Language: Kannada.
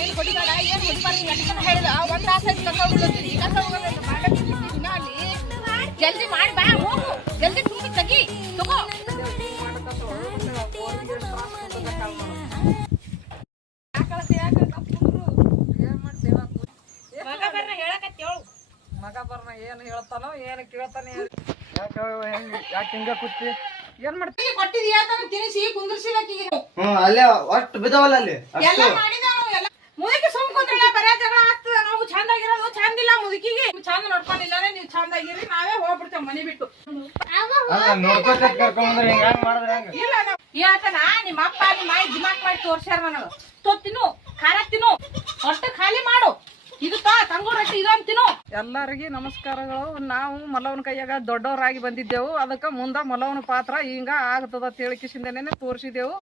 ಏನ್ ಹೊಡಿಬೇಡ ಏನ್ ಹೊಡಿಬಾರ್ದು ಎಷ್ಟನ್ನ ಹೇಳಿದ ಒಂದ್ ತಾಸ ಕಸ ಹೋಗ್ಲತ್ತೀನಿ ಕಸ ಹೋಗಬೇಕು ಮಾಡಕ್ಕಿನ್ನ ಅಲ್ಲಿ ಜಲ್ದಿ ಮಾಡಿ ಬಾ ಹೋಗು ಜಲ್ದಿ ತುಂಬಿ ತೆಗಿ ತಗೋ ಮಗ ಬರ್ನ ಏನ್ ಹೇಳ್ತಾನೋ ಏನ್ ಕೇಳ್ತಾನೆ ಯಾಕೆ ಹಿಂಗ ಕೂತಿ ಏನ್ ಮಾಡ್ತೀವಿ ಕೊಟ್ಟಿದ್ಯಾ ತಿನಿಸಿ ಕುಂದ್ರಿಸಿದಕ್ಕಿಗೆ ಅಲ್ಲೇ ಅಷ್ಟು ಬಿದ್ದವಲ್ಲ ಅಲ್ಲಿ ಎಲ್ಲ ಮಾಡಿದ ಮುದುಕಿ ಸುಮ್ ಕುಂದ್ರಲ್ಲ ಬರೇ ಜಗಳ ಆಗ್ತದ ನಾವು ಚಂದಾಗಿರೋದು ಚಂದಿಲ್ಲ ಮುದುಕಿಗೆ ಚಂದ ನೋಡ್ಕೊಂಡಿಲ್ಲ ನೀವು ಚಂದಾಗಿರಿ ನಾವೇ ಹೋಗ್ಬಿಡ್ತೇವೆ ಮನೆ ಬಿಟ್ಟು ನೋಡ್ಕೊತ ಕರ್ಕೊಂಡ್ರೆ ಹೆಂಗ್ ಮಾಡಿದ್ರೆ ಹೆಂಗ ಇಲ್ಲ ಹೇಳ್ತಾನ ನಿಮ್ಮ ಅಪ್ಪ ನಿಮ್ಮ ಮಾಯಿ ದಿಮಾಕ್ ಮಾಡಿ ತೋರ್ಸ್ಯಾರ ನನಗ ತಿನ್ನು ಖಾರ ತಿನ್ನು ಹೊಟ್ಟೆ ಖಾಲಿ ಮಾಡು ಇದು ತಂಗು ರೊಟ್ಟಿ ಇದೊಂದು ತಿನ್ನು. ಎಲ್ಲರಿಗೂ ನಮಸ್ಕಾರಗಳು. ನಾವು ಮಲ್ಲವನ ಕೈಯಾಗ ದೊಡ್ಡವರಾಗಿ ಬಂದಿದ್ದೆವು. ಅದಕ್ಕೆ ಮುಂದೆ ಮಲ್ಲವನ ಪಾತ್ರ ಹಿಂಗ ಆಗ್ತದ ತಿಳಿಕಿಸಿಂದನೇ ತೋರಿಸಿದೆವು.